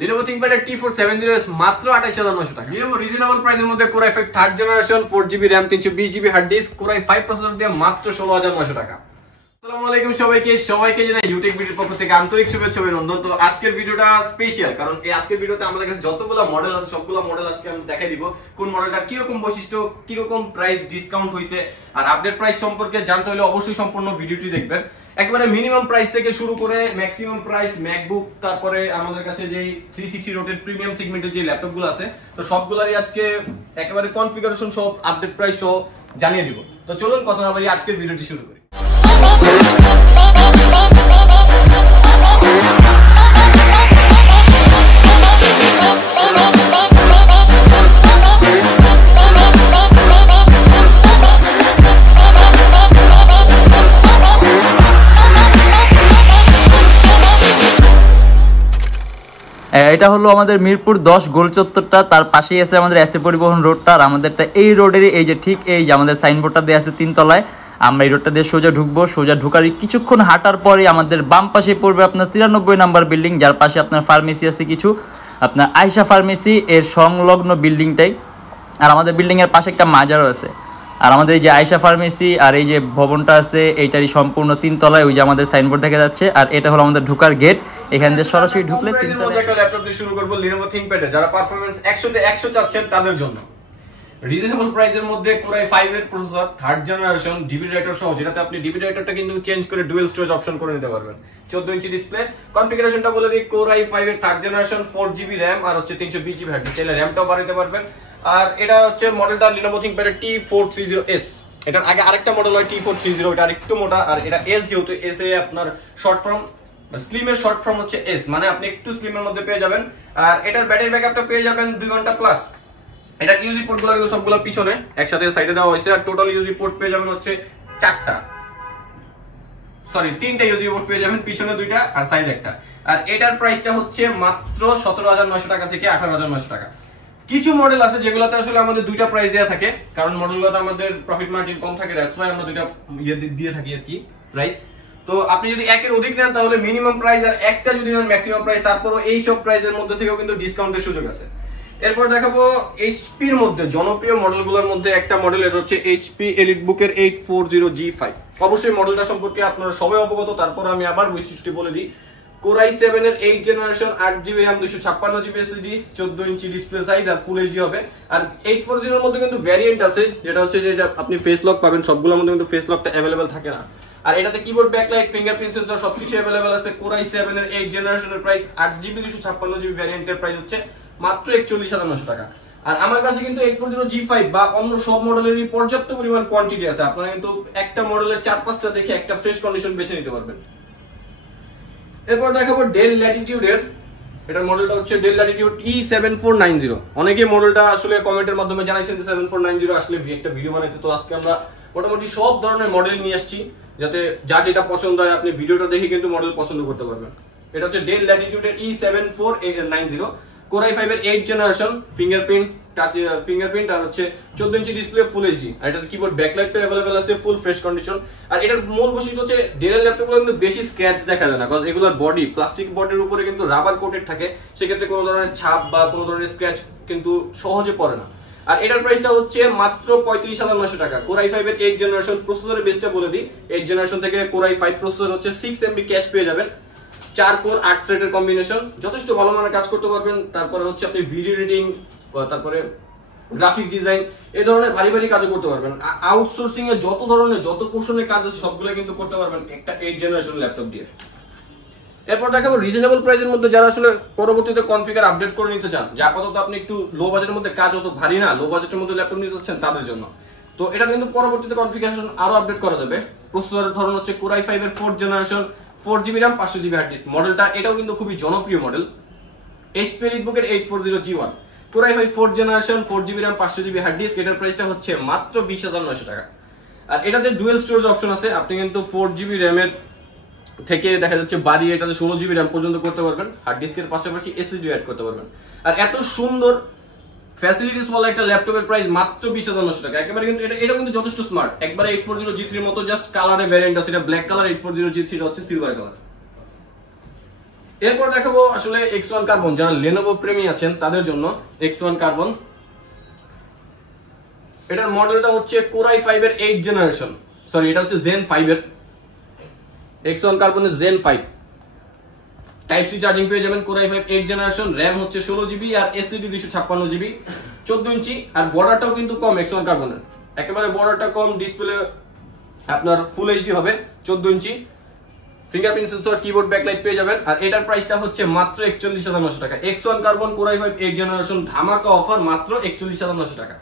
Lenovo ThinkPad T470S মাত্র 28900 টাকা। Lenovo reasonable প্রাইসের মধ্যে Core i5 3rd generation 4GB RAM 320GB hard disk Core i5 processor দিয়ে মাত্র 16900 টাকা। আসসালামু আলাইকুম সবাইকে জানাই Youtechbd এর পক্ষ থেকে আন্তরিক শুভেচ্ছা ও অভিনন্দন। তো আজকের ভিডিওটা স্পেশাল, কারণ এই আজকের ভিডিওতে আমাদের কাছে যতগুলো মডেল আছে সবগুলো মডেল আজকে আমি দেখাই দিব। কোন মডেলটা কি রকম বৈশিষ্ট্য, কি রকম প্রাইস ডিসকাউন্ট হইছে আর আপডেট প্রাইস সম্পর্কে জানতে হলে অবশ্যই সম্পূর্ণ ভিডিওটি দেখবেন। একেবারে মিনিমাম প্রাইস থেকে শুরু করে ম্যাক্সিমাম প্রাইস ম্যাকবুক, তারপরে আমাদের কাছে যেই 360 রোটেট প্রিমিয়াম সেগমেন্টের যে ল্যাপটপগুলো আছে তো সবগুলোরই আজকে একেবারে কনফিগারেশন সহ আপডেট প্রাইস সহ জানিয়ে দিব। তো চলুন কথা না বাড়িয়ে আজকের ভিডিওটি শুরু করি। এটা হলো আমাদের মিরপুর 10 গোল চত্বরটা, তার পাশেই আছে আমাদের এসএ পরিবহন রোডটা। আর আমাদেরটা এই রোডেরই এই যে ঠিক এই যে আমাদের সাইনবোর্ডটা দেওয়া আছে 3 তলায়। আমরা এই রোডটা দিয়ে সোজা ঢুকবো, সোজা ঢুকার কিছুক্ষণ হাঁটার পরে আমাদের বাম পাশে পড়বে আপনার 93 নাম্বার বিল্ডিং, যার পাশে আপনার ফার্মেসি আছে কিছু, আপনার আয়শা ফার্মেসি এর সংলগ্ন বিল্ডিংটাই। আর আমাদের বিল্ডিংয়ের পাশে একটা মাজারও আছে। আর আমাদের এই যে আয়শা ফার্মেসি আর এই যে ভবনটা আছে এইটারই সম্পূর্ণ 3 তলায়, ওই যে আমাদের সাইনবোর্ড দেখা যাচ্ছে। আর এটা হলো আমাদের ঢোকার গেট, এখান দিয়ে সরাসরি ঢুকলে 3 তলায় একটা ল্যাপটপ দিয়ে শুরু করব। Lenovo ThinkPad যারা পারফরম্যান্স 100 তে 100 চাচ্ছেন তাদের জন্য রিজনেবল প্রাইসের মধ্যে Core i5 এর processor 3rd generation DB writer সহ, যেটাতে আপনি ডিবি রাইটারটা কিন্তু চেঞ্জ করে ডুয়াল স্টোরেজ অপশন করে নিতে পারবেন। 14 ইঞ্চি ডিসপ্লে কনফিগারেশনটা বলে দিই, Core i5 এর 3rd জেনারেশন 4GB RAM আর হচ্ছে 320GB হার্ড ডিস্ক, চাইলে র‍্যামটাও বাড়াতে পারবেন। আর এটা হচ্ছে মডেলটা Lenovo ThinkPad T430S। এটার আগে আরেকটা মডেল হয় T430, এটা আরেকটু মোটা। আর এটা S, যেহেতু S এ আপনার শর্ট ফর্ম, স্লিমের শর্ট ফর্ম হচ্ছে S, মানে আপনি একটু স্লিমের মধ্যে পেয়ে যাবেন। আর এটার ব্যাটারি ব্যাকআপটা পেয়ে যাবেন 2 ঘন্টা প্লাস। এটার ইউজি পোর্টগুলো কিন্তু সবগুলো পিছনে একসাথে সাইডে দেওয়া হয়েছে। আর টোটাল ইউজি পোর্ট পেয়ে যাবেন হচ্ছে 3টা ইউজি পোর্ট পেয়ে যাবেন, পিছনে 2টা আর সাইডে একটা। আর এটার প্রাইসটা হচ্ছে মাত্র 17900 টাকা থেকে 18900 টাকা। কিছু মডেল আছে যেগুলোতে আসলে আমাদের 2টা প্রাইস দেয়া থাকে, কারণ মডেলগুলোতে আমাদের প্রফিট মার্জিন কম থাকে, দ্যাটস ওয়াই আমরা 2টা দিয়ে থাকি আর কি প্রাইস। তো আপনি যদি একের অধিক নেন তাহলে মিনিমাম প্রাইস, আর একটা যদি নেন ম্যাক্সিমাম প্রাইস, তারপরও এই সব প্রাইসের মধ্যে থেকেও কিন্তু ডিসকাউন্টের সুযোগ আছে। এরপর দেখাবো এইচপির মধ্যে জনপ্রিয় মডেলগুলোর মধ্যে একটা মডেল, এটা হচ্ছে এইচপি এলিটবুক এর 840G5। অবশ্যই মডেলটা সম্পর্কে আপনারা সবাই অবগত, তারপর আমি আবার বৈশিষ্ট্য বলে দিই। Core i7 এর 8 generation 8GB RAM 256GB SSD 14 inch display size আর ফুল এইচডি হবে। আর 840 এর মধ্যে কিন্তু ভ্যারিয়েন্ট আছে, যেটা হচ্ছে যে আপনি ফেস লক পাবেন, সবগুলোর মধ্যে কিন্তু ফেস লকটা अवेलेबल থাকে না। আর এটাতে কিবোর্ড ব্যাকলাইট ফিঙ্গারপ্রিন্ট সেন্সর সবকিছু अवेलेबल আছে। Core i7 এর 8 জেনারেশনের প্রাইস 8GB 256GB ভ্যারিয়েন্টের প্রাইস হচ্ছে মাত্র 41900 টাকা। আর আমার কাছে কিন্তু 840G5 বা অন্য সব মডেলেরই পর্যাপ্ত পরিমাণ কোয়ান্টিটি আছে, আপনারা কিন্তু একটা মডেলের 4-5টা দেখে একটা ফ্রেশ কন্ডিশন বেছে নিতে পারবেন। এরপর দেখাবো ডেল ল্যাটিটিউড এর, এটার মডেলটা হচ্ছে ডেল ল্যাটিটিউড E7490। অনেকে মডেলটা আসলে কমেন্টের মাধ্যমে জানাইছেন যে 7490 আসলে একটা ভিডিও বানাইতে। তো আজকে আমরা মোটামুটি সব ধরনের মডেল নিয়ে আসছি, যাতে যার যেটা পছন্দ হয় আপনি ভিডিওটা দেখে কিন্তু মডেল পছন্দ করতে পারবেন। এটা হচ্ছে ডেল ল্যাটিটিউড এর E7490, Core i5 এর 8 জেনারেশন, ফিঙ্গারপ্রিন্ট টাচ ফিঙ্গারপ্রিন্ট আর হচ্ছে 14 ইঞ্চি ডিসপ্লে ফুল এইচডি। আর এটার কিবোর্ড ব্যাকলাইটটা अवेलेबल আছে, ফুল ফ্রেশ কন্ডিশন। আর এটার মূল বৈশিষ্ট্য হচ্ছে ডেল ল্যাপটপগুলো কিন্তু বেশি স্ক্র্যাচ দেখা যায় না, কারণ এগুলোর বডি প্লাস্টিক বডির উপরে কিন্তু রাবার কোটেড থাকে, সেক্ষেত্রে কোনো ধরনের ছাপ বা কোনো ধরনের স্ক্র্যাচ কিন্তু সহজে পড়ে না। আর এটার প্রাইসটা হচ্ছে মাত্র 35900 টাকা। Core i5 এর 8 জেনারেশন প্রসেসরের বেসটা বলে দিই, 8 জেনারেশন থেকে Core i5 প্রসেসর হচ্ছে 6MB ক্যাশ পেয়ে যাবেন, 4 কোর 8 থ্রেডের কম্বিনেশন, যথেষ্ট ভালো মানের কাজ করতে পারবেন। তারপরে হচ্ছে আপনি ভিডিও এডিটিং, তারপরে গ্রাফিক্স ডিজাইন, এই ধরনের ভারী ভারী কাজ করতে পারবেন। আউটসোর্সিং এ যত ধরনের যত পোর্শনের কাজ আছে সবগুলো কিন্তু করতে পারবেন একটা 8 জেনারেশন ল্যাপটপ দিয়ে। এরপর দেখাবো রিজনেবল প্রাইসের মধ্যে যারা আসলে পরবর্তীতে কনফিগার আপডেট করে নিতে চান, যে আপাতত আপনি একটু লো বাজেটের মধ্যে কাজ অত ভারী না, লো বাজেটের মধ্যে ল্যাপটপ নিতে চাচ্ছেন তাদের জন্য। তো এটা কিন্তু পরবর্তীতে কনফিগারেশন আরো আপডেট করা যাবে। প্রসেসরের ধরন হচ্ছে Core i5 এর 4th generation 4GB RAM 500GB hard disk. মডেলটা এটাও কিন্তু খুবই জনপ্রিয় মডেল, এইচপি এলিটবুক এর 840G1, Core i5 4th generation 4GB RAM 500GB hard disk. এটার প্রাইসটা হচ্ছে মাত্র 20900 টাকা। আর এটাতে ডুয়াল স্টোরেজ অপশন আছে, আপনি কিন্তু 4GB RAM এর থেকে দেখা যাচ্ছে বাড়িয়ে এটাতে 16GB RAM পর্যন্ত করতে পারবেন, হার্ড ডিস্কের পাশাপাশি এসএসডি অ্যাড করতে পারবেন। আর এত সুন্দর ফ্যাসিলিটিস ওয়ালা একটা ল্যাপটপের প্রাইস মাত্র 20900 টাকা। একেবারে কিন্তু এটা কিন্তু যথেষ্ট স্মার্ট, একবারে 840G3 এর মতো, জাস্ট কালারে ভ্যারিয়েন্ট আছে, এটা ব্ল্যাক কালার, 840G3 হচ্ছে সিলভার কালার। এরপর দেখাবো আসলে X1 কার্বন, যারা Lenovo প্রেমী আছেন তাদের জন্য X1 কার্বন। এটার মডেলটা হচ্ছে Core i5 এর 8 জেনারেশন, সরি এটা হচ্ছে Zen 5 এর X1 কার্বনের Zen 5। টাইপ সি চার্জিং পেয়ে যাবেন, Core i5 8 জেনারেশন, RAM হচ্ছে 16GB আর SSD 256GB, 14 ইঞ্চি। আর বর্ডারটাও কিন্তু কম X1 কার্বনের, একেবারে বর্ডারটা কম, ডিসপ্লে আপনার ফুল এইচডি হবে, 14 ইঞ্চি। ফিঙ্গারপ্রিন্ট সেন্সর, কিবোর্ড ব্যাকলাইট পেয়ে যাবেন। আর এটার প্রাইসটা হচ্ছে মাত্র 41,900 টাকা। X1 carbon Core i5 8 generation ধামাকা অফার, মাত্র 41,900 টাকা।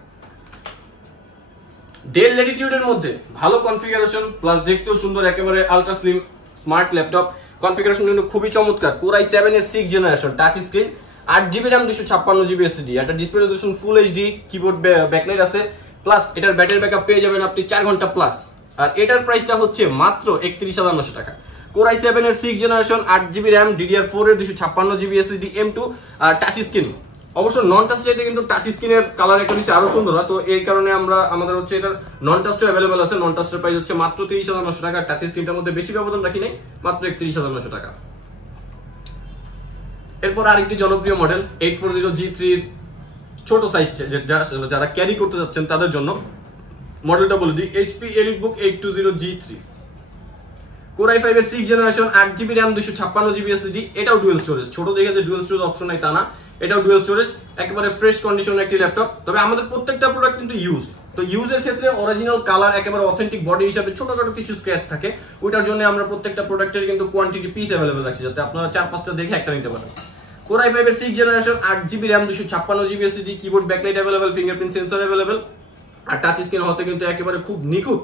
ডেল ল্যাটিটিউডের মধ্যে ভালো কনফিগারেশন প্লাস দেখতেও সুন্দর, একেবারে ultra slim smart laptop. Configuration কিন্তু খুবই চমৎকার। Core i7 এর 6 generation, touch screen, 8GB RAM 256GB SSD, এটা display resolution full HD, keyboard backlight আছে, প্লাস এটার ব্যাটারি ব্যাকআপ পেয়ে যাবেন আপনি 4 ঘন্টা প্লাস। আর এটার প্রাইসটা হচ্ছে মাত্র 31,900 টাকা। Core i7 এর 6 জেনারেশন, 8GB RAM, DDR4 এর 256GB SSD, M2 আর টাচ স্ক্রিন। অবশ্য নন টাচ চাইতে কিন্তু টাচ স্ক্রিনের কালার একটা আরো সুন্দর হয়, তো এই কারণে আমাদের হচ্ছে এটার নন টাচটা अवेलेबल আছে। নন টাচের প্রাইস হচ্ছে মাত্র 30,900 টাকা। টাচ স্ক্রিনটার মধ্যে বেশি ব্যবধান রাখি নাই, মাত্র 31,900 টাকা। এরপর আরেকটি জনপ্রিয় মডেল 840G3 এর ছোট সাইজ, যারা ক্যারি করতে যাচ্ছেন তাদের জন্য মডেলটা বলে দিই, HP EliteBook 820G3, Core i5 এর 6 generation, 8GB RAM 256GB SSD, এটাও ডুয়াল স্টোরেজ। ছোট দেখে যে ডুয়াল স্টোরেজ অপশন নাই তা না, এটাও ডুয়াল স্টোরেজ, একেবারে ফ্রেশ কন্ডিশনের একটি ল্যাপটপ। তবে আমাদের প্রত্যেকটা প্রোডাক্ট কিন্তু ইউজ, তো ইউজের ক্ষেত্রে অরিজিনাল কালার, একেবারে অথেন্টিক বডি হিসাবে ছোটখাটো কিছু স্ক্র্যাচ থাকে, ওইটার জন্য আমরা প্রত্যেকটা প্রোডাক্টের কিন্তু কোয়ান্টিটি পিস अवेलेबल রাখছি, যাতে আপনারা 4-5টা দেখে একটা নিতে পারেন। Core i5 এর 6 generation, 8GB RAM 256GB SSD, keyboard backlight available, fingerprint sensor available, আর টাচ স্ক্রিন হতে কিন্তু একেবারে খুব নিখুঁত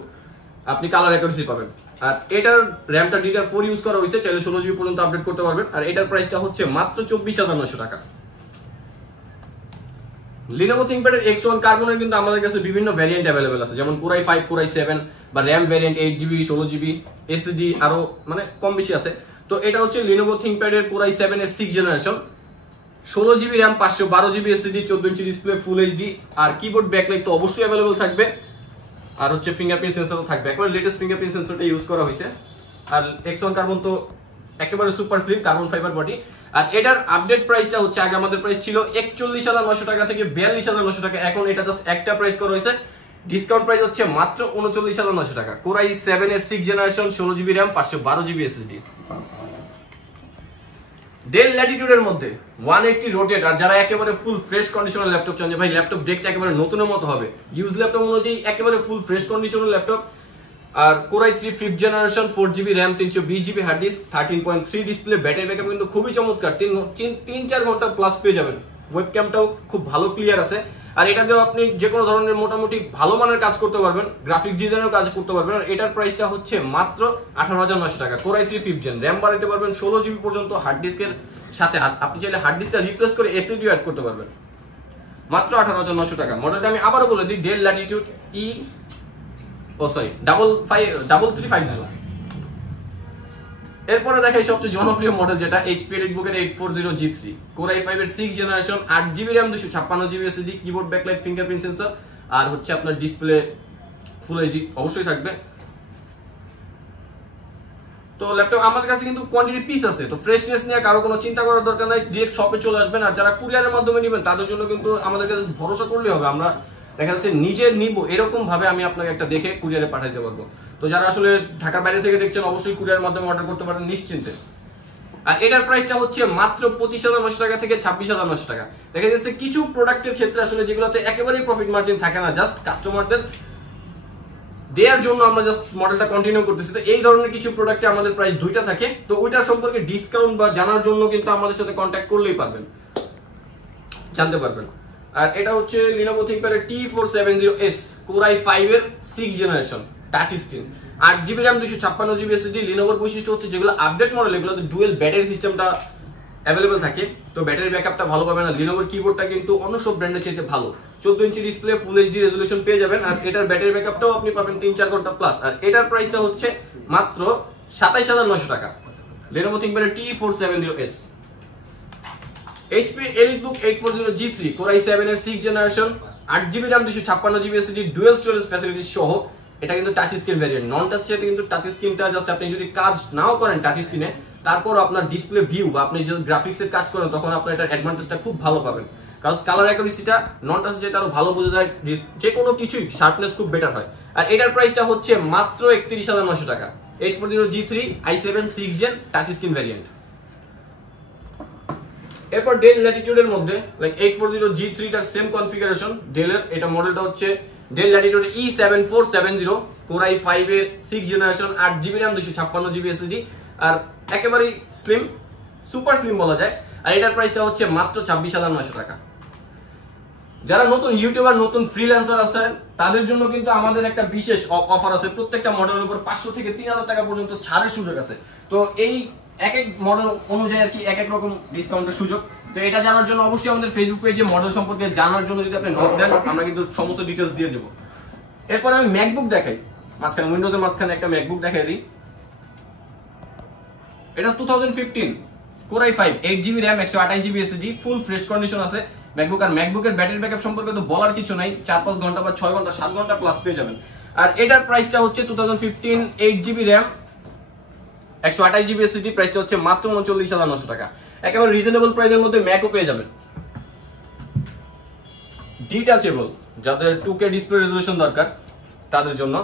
আপনি কালার অ্যাকুরেসি পাবেন। আর এটার র্যামটা DDR4 ইউজ করা হয়েছে, চাইলে 16GB পর্যন্ত আপডেট করতে পারবেন। আর এটার প্রাইসটা হচ্ছে মাত্র 24,900 টাকা। Lenovo ThinkPad এর X1 কার্বনের কিন্তু আমাদের কাছে বিভিন্ন ভ্যারিয়েন্ট अवेलेबल আছে, যেমন Core i5, Core i7 বা RAM variant 8GB, 16GB SSD আরো মানে কম বেশি আছে। তো এটা হচ্ছে Lenovo ThinkPad এর Core i7 এর 6 generation, 16GB RAM, 512GB SSD, 14 inch display, full HD, আর কিবোর্ড ব্যাকলাইট তো অবশ্যই अवेलेबल থাকবে, আর হচ্ছে ফিঙ্গারপ্রিন্ট সেন্সরও থাকবে, একেবারে লেটেস্ট ফিঙ্গারপ্রিন্ট সেন্সরটা ইউজ করা হয়েছে। আর X1 কার্বন তো একেবারে super slim carbon fibre body. আর এটার আপডেট প্রাইসটা হচ্ছে, আগে আমাদের প্রাইস ছিল 41,900 টাকা থেকে 42,900 টাকা, এখন এটা জাস্ট একটা প্রাইস করা হয়েছে, ডিসকাউন্ট প্রাইস হচ্ছে মাত্র 39,900 টাকা। Core i7 এর 6 generation, 16GB RAM, 512GB SSD। Dell ল্যাটিটিউডের মধ্যে 180 রোটেট, আর যারা একেবারে ফুল ফ্রেশ কন্ডিশনের ল্যাপটপ চান, যে ভাই ল্যাপটপ দেখতে একেবারে নতুনের মতো হবে, ইউজ ল্যাপটপ অনুযায়ী একেবারে ফুল ফ্রেশ কন্ডিশনের ল্যাপটপ। আর Core i3 5th generation, 4GB RAM, 320GB hard disk, 13.3 display, battery backup কিন্তু খুবই চমৎকার, 3-4 ঘন্টা প্লাস পেয়ে যাবেন। ওয়েবক্যামটাও খুব ভালো ক্লিয়ার আছে। আর এটা দিয়েও আপনি যে কোনো ধরনের মোটামুটি ভালো মানের কাজ করতে পারবেন, গ্রাফিক ডিজাইনের কাজ করতে পারবেন। আর এটার প্রাইসটা হচ্ছে মাত্র 18,900 টাকা। Core i3 5th gen, RAM বাড়াতে পারবেন 16GB পর্যন্ত হার্ড ডিস্কের সাথে, আপনি চাইলে হার্ড ডিস্কটা রিপ্লেস করে এসএসডি অ্যাড করতে পারবেন, মাত্র 18,900 টাকা। মডেলটা আমি আবারও বলে দিই, ডেল ল্যাটিটিউড $350। এরপরে দেখাই সবচেয়ে জনপ্রিয় মডেল, যেটা HP EliteBook এর 840G3, Core i5 এর 6 generation, 8GB RAM, 256GB SSD, keyboard backlight, fingerprint sensor, আর হচ্ছে আপনার ডিসপ্লে ফুল এইচডি অবশ্যই থাকবে। তো ল্যাপটপ আমাদের কাছে কিন্তু কোয়ান্টিটি পিস আছে, তো ফ্রেশনেস নিয়ে কারো কোনো চিন্তা করার দরকার নাই, ডিরেক্ট শপে চলে আসবেন। আর যারা কুরিয়ারের মাধ্যমে নেবেন তাদের জন্য কিন্তু আমাদের কাছে ভরসা করলেই হবে, আমরা দেখা যাচ্ছে নিজে নিব এরকম ভাবে আমি আপনাকে একটা দেখে কুরিয়ারে পাঠাইতে পারবো। তো যারা আসলে ঢাকার বাইরে থেকে দেখছেন অবশ্যই কুরিয়ারের মাধ্যমে অর্ডার করতে পারেন নিশ্চিন্তে। আর এটার প্রাইসটা হচ্ছে মাত্র 25,900 টাকা থেকে 26,900 টাকা। দেখা যাচ্ছে কিছু প্রোডাক্টের ক্ষেত্রে আসলে যেগুলোতে একেবারেই প্রফিট মার্জিন থাকে না, জাস্ট কাস্টমারদের দেওয়ার জন্য আমরা জাস্ট মডেলটা কন্টিনিউ করতেছি। তো এই ধরনের কিছু প্রোডাক্টে আমাদের প্রাইস দুইটা থাকে, তো ওইটার সম্পর্কে ডিসকাউন্ট বা জানার জন্য কিন্তু আমাদের সাথে কন্ট্যাক্ট করলেই পারবেন, জানতে পারবেন। আর এটা হচ্ছে Lenovo ThinkPad এর T470S, Core i5 এর 6 generation, touch screen, 8GB RAM, 256GB SSD। Lenovoর বৈশিষ্ট্য হচ্ছে যেগুলো আপডেট মডেল এগুলোতে ডুয়েল ব্যাটারি সিস্টেমটা अवेलेबल থাকে, তো ব্যাটারি ব্যাকআপটা ভালো পাবেন। আর Lenovoর কিবোর্ডটা কিন্তু অন্য সব ব্র্যান্ডের চাইতে ভালো, 14 inch display, full HD resolution পেয়ে যাবেন। আর এটার ব্যাটারি ব্যাকআপটাও আপনি পাবেন 3-4 ঘন্টা প্লাস। আর এটার প্রাইসটা হচ্ছে মাত্র 27,900 টাকা। Lenovo ThinkPad এর T470S। HP EliteBook 840G3, Core i7 এর 6 generation, 8GB RAM, 256GB SSD, dual storage facility সহ। এটা কিন্তু টাচ স্ক্রিন ভ্যারিয়েন্ট, নন টাচ চাইতে কিন্তু টাচ স্ক্রিনটা জাস্ট আপনি যদি কাজ নাও করেন টাচ স্ক্রিনে, তারপর আপনার ডিসপ্লে ভিউ বা আপনি যদি গ্রাফিক্সের কাজ করেন তখন আপনার এটার অ্যাডভান্টেজটা খুব ভালো পাবেন, কারণ কালার অ্যাকুরেসিটা নন টাচ যেটা আরো ভালো বোঝা যায়, যে কোনো কিছুই শার্পনেস খুব বেটার হয়। আর এটার প্রাইসটা হচ্ছে মাত্র 31,900 টাকা। 840G3 i7 6 Gen touch screen variant. এরপর ডেল ল্যাটিটিউডের মধ্যে লাইক 840G3 টার সেম কনফিগারেশন ডেলের, এটা মডেলটা হচ্ছে del Latitude E7470 Core i5 এর 6 generation 8GB RAM 256GB SSD, আর একেবারেই স্লিম, সুপার স্লিম বলা যায়। আর এটার প্রাইসটা হচ্ছে মাত্র 26,900 টাকা। যারা নতুন ইউটিউবার, নতুন ফ্রিল্যান্সার আছেন তাদের জন্য কিন্তু আমাদের একটা বিশেষ অফার আছে, প্রত্যেকটা মডেলের উপর 500 থেকে 3000 টাকা পর্যন্ত ছাড়ের সুযোগ আছে। তো এই এক এক মডেল অনুযায়ী আর কি এক এক রকম ডিসকাউন্টের সুযোগ। তো এটা জানার জন্য অবশ্যই আমাদের ফেসবুক পেজে মডেল সম্পর্কে জানার জন্য যদি আপনি নক দেন আমরা কিন্তু সমস্ত ডিটেইলস দিয়ে দেব। এরপর আমি ম্যাকবুক দেখাই, মাঝখানে উইন্ডোজের মাঝখানে একটা ম্যাকবুক দেখাই দিই। এটা 2015 Core i5 8GB RAM 128GB SSD, ফুল ফ্রেশ কন্ডিশন আছে ম্যাকবুক। আর ম্যাকবুকের ব্যাটারি ব্যাকআপ সম্পর্কে তো বলার কিছু নাই, 4-5 ঘন্টা বা 6 ঘন্টা 7 ঘন্টা প্লাস পেয়ে যাবেন। আর এটার প্রাইসটা হচ্ছে 2015 8GB RAM 128GB SSD, প্রাইসটা হচ্ছে মাত্র 39,900 টাকা। একেবারে রিজনেবল প্রাইসের মধ্যে ম্যাকও পেয়ে যাবেন। ডিটাচেবল যাদের 2K ডিসপ্লে রেজোলিউশন দরকার তাদের জন্য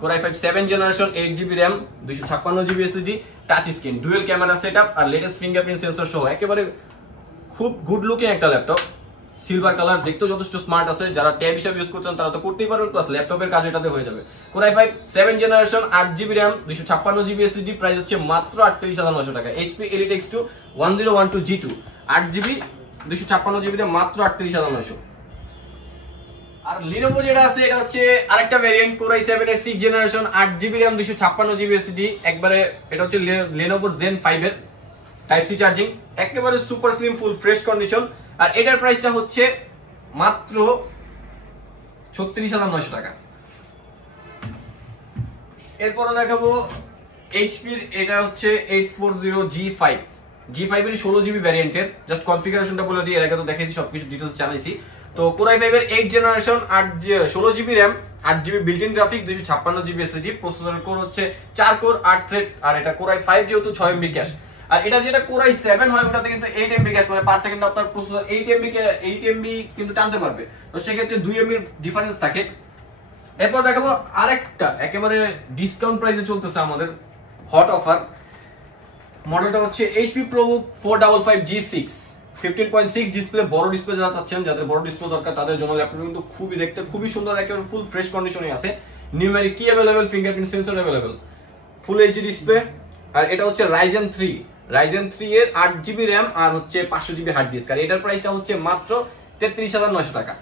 Core i5 7 generation 8GB RAM 256GB SSD, touch screen, dual camera setup আর লেটেস্ট ফিঙ্গারপ্রিন্ট সেন্সর সহ একেবারে খুব গুড লুকিং একটা ল্যাপটপ। সিলভার কালার, দেখতেও যথেষ্ট স্মার্ট আছে, যারা ট্যাব হিসেবে ইউজ করছেন তারা তো করতেই পারবেন, প্লাস ল্যাপটপের কাজ এটাতে হয়ে যাবে। Core i5 7 generation 8GB RAM 256GB SSD, price হচ্ছে মাত্র 38,900 টাকা। HP Elite X2 1012G2 8GB 256GB তে মাত্র 38,900। আর Lenovo যেটা আছে এটা হচ্ছে আরেকটা ভেরিয়েন্ট Core i7 এর 6 generation 8GB RAM 256GB SSD, একবারে এটা হচ্ছে Lenovo Zen 5 এর টাইপ সি চার্জিং, একেবারে super slim full fresh condition. আর এটার প্রাইসটা হচ্ছে মাত্র 36,900 টাকা। এরপর দেখাবো HP এর, এটা হচ্ছে 840G5 এর 16GB ভ্যারিয়েন্টের। জাস্ট কনফিগারেশনটা বলে দিই, এর আগে তো দেখাইছি, সবকিছু ডিটেইলস জানাইছি। তো Core i5 এর 8 generation 16GB RAM 8GB built-in graphics 256GB SSD, processor core হচ্ছে 4 কোর 8 থ্রেড। আর এটা Core i5 যেহেতু 6MB ক্যাশ, আর এটা যেটা Core i7 হয় ওটাতে কিন্তু 8MB ক্যাশ, মানে পার সেকেন্ডে আপনার প্রসেসর 8MB কিন্তু টানতে পারবে। তো সেক্ষেত্রে 2MB ডিফারেন্স থাকে। এরপর দেখাবো আরেকটা একেবারে ডিসকাউন্ট প্রাইসে চলতেছে আমাদের হট অফার, মডেলটা হচ্ছে HP ProBook 455G6 15.6 ডিসপ্লে, বড় ডিসপ্লে যারা চাচ্ছেন, যাদের বড় ডিসপ্লে দরকার তাদের জন্য ল্যাপটপ কিন্তু খুবই দেখতে খুবই সুন্দর, একেবারে ফুল ফ্রেশ কন্ডিশনে আছে। Numeric key available, fingerprint sensor available, full HD display. আর এটা হচ্ছে Ryzen 3 এর 8GB RAM আর হচ্ছে 500GB হার্ড ডিস্ক। আর এটার প্রাইসটা হচ্ছে মাত্র 33,900 টাকা।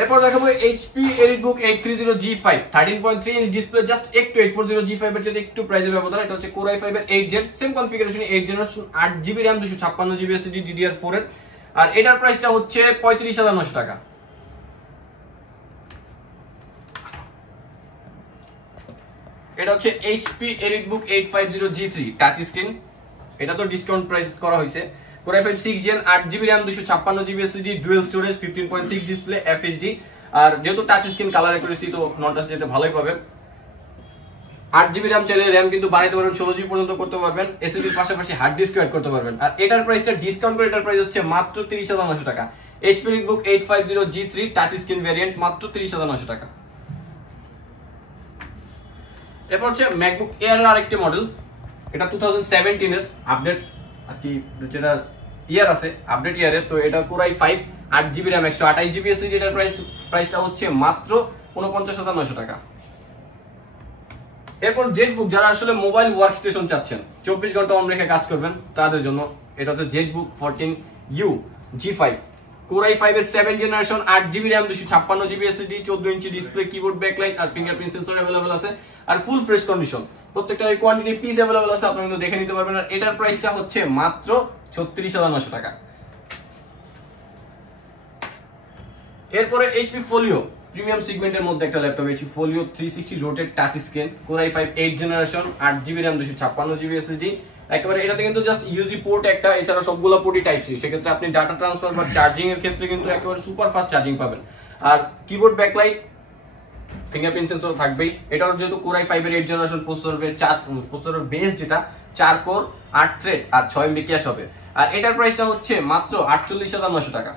এরপর দেখাবো HP EliteBook 830G5 13.3 inch display, just একটু 840G5 এর চেয়ে একটু প্রাইসের ব্যবধান। এটা হচ্ছে Core i5 এর 8 gen, same configuration 8 generation 8GB RAM 256GB SSD DDR4 এর। আর এটার প্রাইসটা হচ্ছে 35,900 টাকা। এটা হচ্ছে HP EliteBook 850G3 touch screen, এটা তো ডিসকাউন্ট প্রাইস করা হয়েছে। Core i5 6 Gen 8GB RAM 256GB SSD, dual storage, 15.6 display, FHD। আর যেহেতু টাচ স্ক্রিন কালার অ্যাকুরেসি তো নন টাচ যেতে ভালোই পাবেন। 8GB RAM চাইলে RAM কিন্তু বাড়াইতে পারবেন, 16GB পর্যন্ত করতে পারবেন, SSD এর পাশাপাশি হার্ড ডিস্ক অ্যাড করতে পারবেন। আর এটার প্রাইসটা ডিসকাউন্ট করে এটার প্রাইস হচ্ছে মাত্র 30,900 টাকা। HP EliteBook 850G3 touch screen variant, মাত্র 30,900 টাকা। এরপর হচ্ছে MacBook Air এর আরেকটি মডেল, এটা 2017 এর আপডেট আর কি, যেটা ইয়ার আছে আপডেট ইয়ারের। তো এটা Core i5 8GB RAM 128GB SSD, এটার প্রাইসটা হচ্ছে মাত্র 49,900 টাকা। এরপর জেটবুক, যারা আসলে মোবাইল ওয়ার্কস্টেশন চাচ্ছেন 24 ঘন্টা অন রেখে কাজ করবেন তাদের জন্য, এটা হচ্ছে Jetbook 14U G5 Core i5 এর 7 generation 8GB RAM 256GB SSD, 14 inch display, keyboard backlight আর ফিঙ্গারপ্রিন্ট সেন্সর अवेलेबल আছে। আর ফুল ফ্রেশ কন্ডিশন, প্রত্যেকটার কোয়ান্টিটি পিস अवेलेबल আছে, আপনি কিন্তু দেখে নিতে পারবেন। আর এটার প্রাইসটা হচ্ছে মাত্র 36,900 টাকা। এরপরে HP Folio প্রিমিয়াম সেগমেন্টের মধ্যে একটা laptop, HP Folio 360 rotate touch screen, Core i5 8 generation 8GB RAM 256GB SSD, একেবারে এটাতে কিন্তু জাস্ট ইউজি পোর্ট একটা, এছাড়া সবগুলো পোর্টই টাইপ সি, সেক্ষেত্রে আপনি ডাটা ট্রান্সফার বা চার্জিং এর ক্ষেত্রে কিন্তু একেবারে সুপার ফাস্ট চার্জিং পাবেন। আর কিবোর্ড ব্যাকলাইট ফিঙ্গারপ্রিন্ট সেন্সর থাকবেই। এটাও যেহেতু কোর i5 এর 8 জেনারেশন প্রসেসরের বেস যেটা 4 কোর 8 থ্রেড আর 6 এমবি ক্যাশ হবে। আর এটার প্রাইসটা হচ্ছে মাত্র 48,900 টাকা।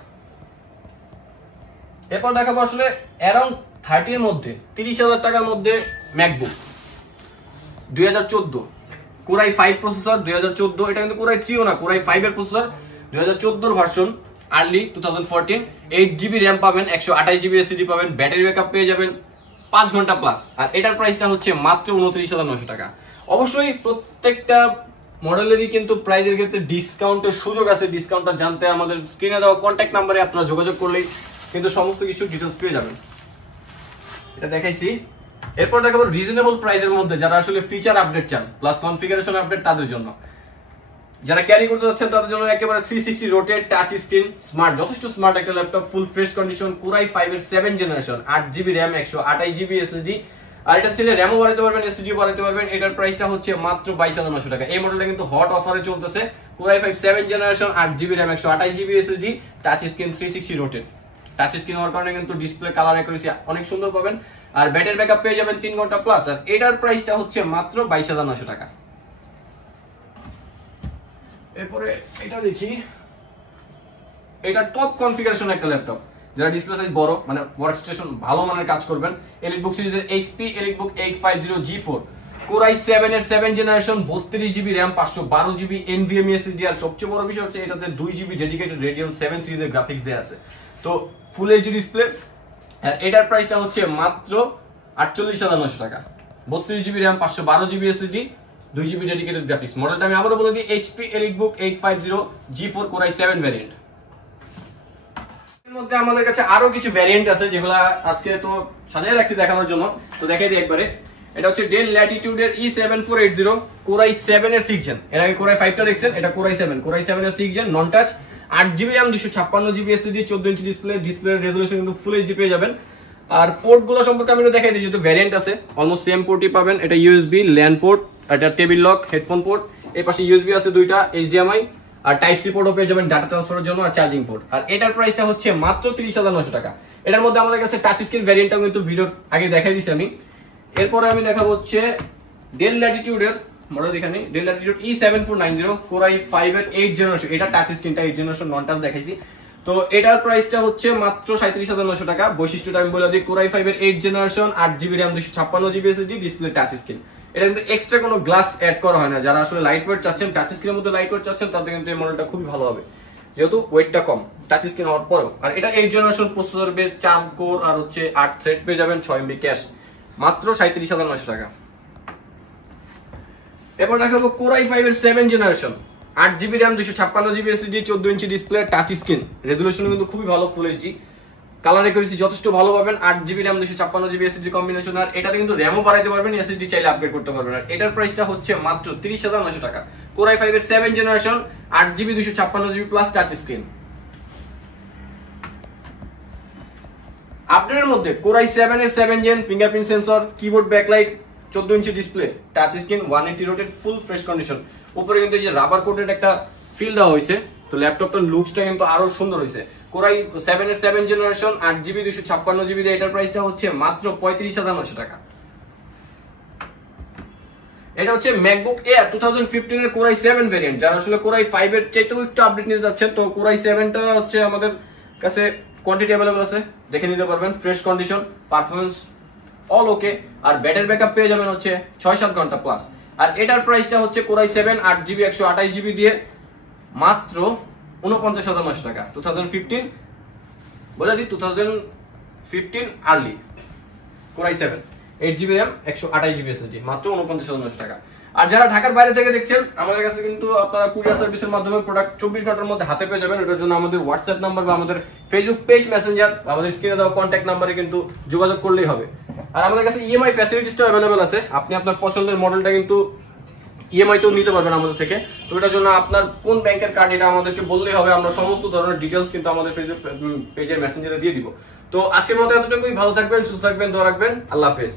এরপর দেখাবো আসলে অ্যারাউন্ড 30 এর মধ্যে 30,000 টাকার মধ্যে ম্যাকবুক 2014 কোর i5 প্রসেসর 2014, এটা কিন্তু কোর i3 না, কোর i5 এর processor 2014 version early 2014, 8GB RAM পাবেন, 128GB এসএসডি পাবেন, ব্যাটারি ব্যাকআপ পেয়ে যাবেন 5 ঘন্টা প্লাস। আর এটার প্রাইসটা হচ্ছে মাত্র 29,900 টাকা। অবশ্যই প্রত্যেকটা মডেলেরই কিন্তু প্রাইসের ক্ষেত্রে ডিসকাউন্টের সুযোগ আছে। ডিসকাউন্টটা জানতে আমাদের স্ক্রিনে দেওয়া কন্ট্যাক্ট নাম্বারে আপনারা যোগাযোগ করলেই কিন্তু সমস্ত কিছু ডিটেইলস পেয়ে যাবেন। এটা দেখাইছি। এরপর দেখাবো রিজনেবল প্রাইসের মধ্যে যারা আসলে ফিচার আপডেট চান প্লাস কনফিগারেশন আপডেট, তাদের জন্য। যারা ক্যারি করতে যাচ্ছেন তাদের জন্য একেবারে 360 রোটেট টাচ স্ক্রিন স্মার্ট, যথেষ্ট স্মার্ট একটা ল্যাপটপ, ফুল ফ্রেশ কন্ডিশন, কোর i5 এর 7 generation, 8GB RAM, 128GB SSD. আর এটা ছেলে র্যামও বাড়াতে পারবেন, এসএসডিও বাড়াতে পারবেন। এটার প্রাইসটা হচ্ছে মাত্র 22,900 টাকা। এই মডেলটা কিন্তু হট অফারে চলতেছে। Core i5 7 generation, 8GB RAM, 128GB SSD, touch screen, 360 rotate. Touch screen হওয়ার কারণে কিন্তু ডিসপ্লে কালার অ্যাকুরেসি অনেক সুন্দর পাবেন। আর ব্যাটারি ব্যাকআপ পেয়ে যাবেন 3 ঘন্টা প্লাস। আর এটার প্রাইসটা হচ্ছে মাত্র 22,900 টাকা। এরপরে এটা দেখি, এটা টপ কনফিগারেশন একটা ল্যাপটপ, যারা ডিসপ্লে সাইজ বড়, মানে ওয়ার্কস্টেশন ভালো মানের কাজ করবেন। এলিটবুক সিরিজের HP EliteBook 850 G4 core i7 এর 7 generation, 32GB RAM, 512GB NVMe SSD। আর সবচেয়ে বড় বিষয় হচ্ছে এটাতে 2GB ডেডিকেটেড Radeon 7 সিরিজের গ্রাফিক্স দেয়া আছে। তো ফুল এইচডি ডিসপ্লে। আর এটার প্রাইসটা হচ্ছে মাত্র 48,900 টাকা। 32GB RAM, 512GB SSD, 2GB dedicated graphics. মডেলটা আমি আবারও বলে দিই, HP EliteBook 850 G4 core i7 variant. এর মধ্যে আমাদের কাছে আরো কিছু ভ্যারিয়েন্ট আছে যেগুলো আজকে তো সাজিয়ে রাখছি দেখানোর জন্য। তো দেখাই দিই একবারে। এটা হচ্ছে ডেল ল্যাটিটিউডের E7480 কোর i7 এর 6 জেন। এর আগে কোর i5 টা দেখছেন, এটা কোর i7 এর 6 gen, non touch, 8GB RAM, 256GB SSD, 14 inch display. ডিসপ্লের রেজোলিউশন কিন্তু ফুল এইচডি পেয়ে যাবেন। আর পোর্ট গুলো সম্পর্কে আমি দেখাই দিই, যেহেতু ভ্যারিয়েন্ট আছে অলমোস্ট সেম পোর্টই পাবেন। এটা ইউএসবি ল্যান পোর্ট, এটা টেবিল লক হেডফোন পোর্ট, এই পাশে ইউএসবি আছে দুইটা, HDMI আর টাইপ সি পোর্টও পেয়ে যাবেন ডাটা ট্রান্সফারের জন্য, আর চার্জিং পোর্ট। আর এটার প্রাইসটা হচ্ছে মাত্র 30,900 টাকা। এটার মধ্যে আমাদের কাছে টাচ স্ক্রিন ভ্যারিয়েন্টটাও কিন্তু ভিডিওর আগে দেখাই দিছি আমি। এরপরে আমি দেখাবো হচ্ছে ডেল ল্যাটিটিউডের মডেল, এখানে del Latitude E7490 core i5 এর 8 জেনারেশন। এটা টাচ স্ক্রিনটা 8 জেনারেশন নন টাচ দেখাইছি। তো এটার প্রাইসটা হচ্ছে মাত্র 37,900 টাকা। বৈশিষ্ট্যটা আমি বলে দিই, কোর i5 এর 8 generation, 8GB RAM, 256GB SSD, display touch screen. এটা কিন্তু এক্সট্রা কোনো গ্লাস অ্যাড করা হয় না। যারা আসলে লাইট ওয়েট চাচ্ছেন, টাচ স্ক্রিনের মধ্যে লাইট ওয়েট চাচ্ছেন, তাদের কিন্তু এই মডেলটা খুবই ভালো হবে, যেহেতু ওয়েটটা কম টাচ স্ক্রিন হওয়ার পরেও। আর এটা 8 জেনারেশন প্রসেসর বেস, 4 কোর আর হচ্ছে 8 থ্রেড পেয়ে যাবেন, 6 এমবি ক্যাশ, মাত্র 37,900 টাকা। এরপর দেখাবো কোর i5 এর 7 generation, 8GB RAM, 256GB SSD, 14 inch display, touch screen, resolution কিন্তু খুবই ভালো, ফুল এইচডি, কালার অ্যাকুরেসি যথেষ্ট ভালো পাবেন। 8GB RAM, 256GB SSD combination. আর এটা কিন্তু র্যামও বাড়াইতে পারবেন, এসএসডি চাইলে আপগ্রেড করতে পারবেন। আর এটার প্রাইসটা হচ্ছে মাত্র 30,900 টাকা। কোর i5 এর 7 generation, 8GB 256GB plus touch screen. আপডেটের মধ্যে কোর i7 এর 7 gen, fingerprint sensor, keyboard backlight, 14 inch display, touch screen, 180 rotate, full fresh condition. উপরে কিন্তু এই যে রাবার কোটেড একটা ফিল দেওয়া হয়েছে, তো ল্যাপটপটার লুকসটা কিন্তু আরো সুন্দর হয়েছে। কোর i7 এর 7 জেনারেশন, 8GB 256GB, এটার প্রাইসটা হচ্ছে মাত্র 35,900 টাকা। এটা হচ্ছে ম্যাকবুক এয়ার 2015 এর কোর i7 ভেরিয়েন্ট। যারা আসলে কোর i5 এর চাইতেও একটু আপডেট নিতে যাচ্ছেন, তো কোর i7 টা হচ্ছে আমাদের কাছে কোয়ান্টিটি अवेलेबल আছে, দেখে নিতে পারবেন। Fresh condition, performance all okay. আর ব্যাটারি ব্যাকআপ পেয়ে যাবেন হচ্ছে 6-7 ঘন্টা প্লাস। আর এটার প্রাইসটা হচ্ছে কোর i7 8GB 128GB দিয়ে মাত্র 49,900 টাকা। 2015 বলে দিই, 2015 early core i7 8GB RAM, 128GB SSD, মাত্র 49,900 টাকা। আর যারা ঢাকার বাইরে থেকে দেখছেন, আমাদের কাছে কিন্তু আপনারা কুরিয়ার সার্ভিসের মাধ্যমে প্রোডাক্ট 24 ঘন্টার মধ্যে হাতে পেয়ে যাবেন। এটার জন্য আমাদের হোয়াটসঅ্যাপ নাম্বার বা আমাদের ফেসবুক পেজ, মেসেঞ্জার, আমাদের স্ক্রিনে দেওয়া কন্ট্যাক্ট নাম্বারে কিন্তু যোগাযোগ করলেই হবে। আর আমাদের কাছে ইএমআই ফ্যাসিলিটিসটা अवेलेबल আছে। আপনি আপনার পছন্দের মডেলটা কিন্তু ইএমআই তেও নিতে পারবেন আমাদের থেকে। তো এটার জন্য আপনার কোন ব্যাংকের কার্ড এটা আমাদেরকে বললেই হবে, আমরা সমস্ত ধরনের ডিটেইলস কিন্তু আমাদের ফেসবুক পেজের মেসেঞ্জারে দিয়ে দিব। তো আজকের মতো এতটুকুই। ভালো থাকবেন, সুস্থ থাকবেন, দোয়া রাখবেন। আল্লাহ হাফেজ।